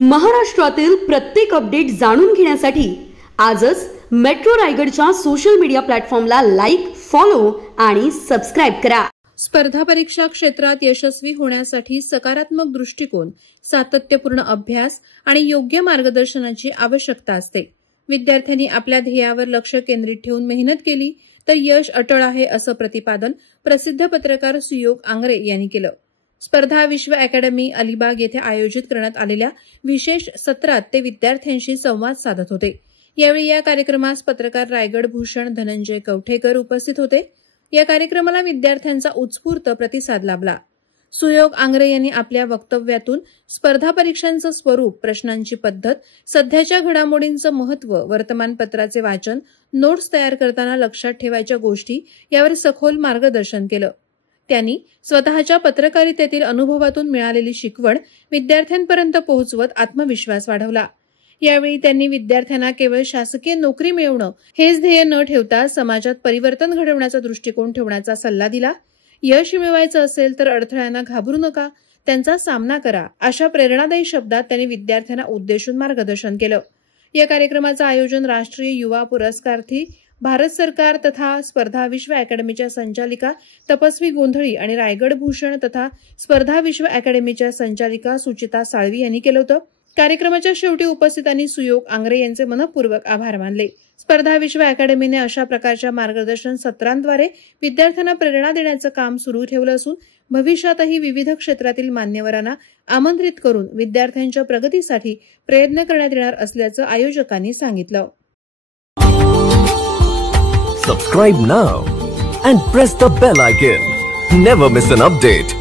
महाराष्ट्रातील प्रत्येक अपडेट जाणून घेण्यासाठी आजच मेट्रो रायगडच्या सोशल मीडिया प्लॅटफॉर्मला लाईक, फॉलो आणि सबस्क्राइब करा। स्पर्धा परीक्षा क्षेत्रात यशस्वी होण्यासाठी सकारात्मक दृष्टिकोन, सातत्यपूर्ण अभ्यास आणि योग्य मार्गदर्शनाची आवश्यकता असते। विद्यार्थ्यांनी आपल्या ध्येयावर लक्ष केंद्रित ठेवून मेहनत केली तर यश अटळ आहे, असं प्रतिपादन प्रसिद्ध पत्रकार सुयोग आंग्रे यांनी केलं। स्पर्धा विश्व अकॅडमी अलिबाग येथे आयोजित करण्यात आलेल्या विशेष सत्रात ते विद्यार्थ्यांशी संवाद साधत होते। यावेळी या कार्यक्रमास पत्रकार रायगड भूषण धनंजय कवठेकर उपस्थित होते। या कार्यक्रमाला विद्यार्थ्यांचा उत्स्फूर्त प्रतिसाद लाभला। सुयोग आंग्रे यांनी आपल्या वक्तव्यातून स्पर्धा परीक्षांचं स्वरूप, प्रश्नांची पद्धत, सध्याच्या घडामोडींचं महत्त्व, वर्तमानपत्राचे वाचन, नोट्स तयार करताना लक्षात ठेवायच्या गोष्टी यावर सखोल मार्गदर्शन केलं। त्यांनी स्वतःच्या पत्रकारितेतील अनुभवातून मिळालेली शिकवण विद्यार्थ्यांपर्यंत पोहोचवत आत्मविश्वास वाढवला। यावेळी त्यांनी विद्यार्थ्यांना केवळ शासकीय नोकरी मिळवणं हेच ध्येय न ठेवता समाजात परिवर्तन घडवण्याचा दृष्टिकोन ठेवण्याचा सल्ला दिला। यश मिळवायचं असेल तर अडथळ्यांना घाबरू नका, त्यांचा सामना करा, अशा प्रेरणादायी शब्दात त्यांनी विद्यार्थ्यांना उद्देशून मार्गदर्शन केलं। या कार्यक्रमाचं आयोजन राष्ट्रीय युवा पुरस्कारार्थी भारत सरकार तथा स्पर्धा विश्व अकॅडमीच्या संचालिका तपस्वी गोंधळी आणि रायगड भूषण तथा स्पर्धा विश्व अकॅडमीच्या संचालिका सुचिता साळवी यांनी केलं होतं। कार्यक्रमाच्या शेवटी उपस्थितांनी सुयोग आंग्रे यांचे मनपूर्वक आभार मानले। स्पर्धा विश्व अकॅडमीने अशा प्रकारच्या मार्गदर्शन सत्रांद्वारे विद्यार्थ्यांना प्रेरणा देण्याचं काम सुरू ठेवलं असून भविष्यातही विविध क्षेत्रातील मान्यवरांना आमंत्रित करून विद्यार्थ्यांच्या प्रगतीसाठी प्रयत्न करण्यात येणार असल्याचं आयोजकांनी सांगितलं। Subscribe now and press the bell icon. Never miss an update.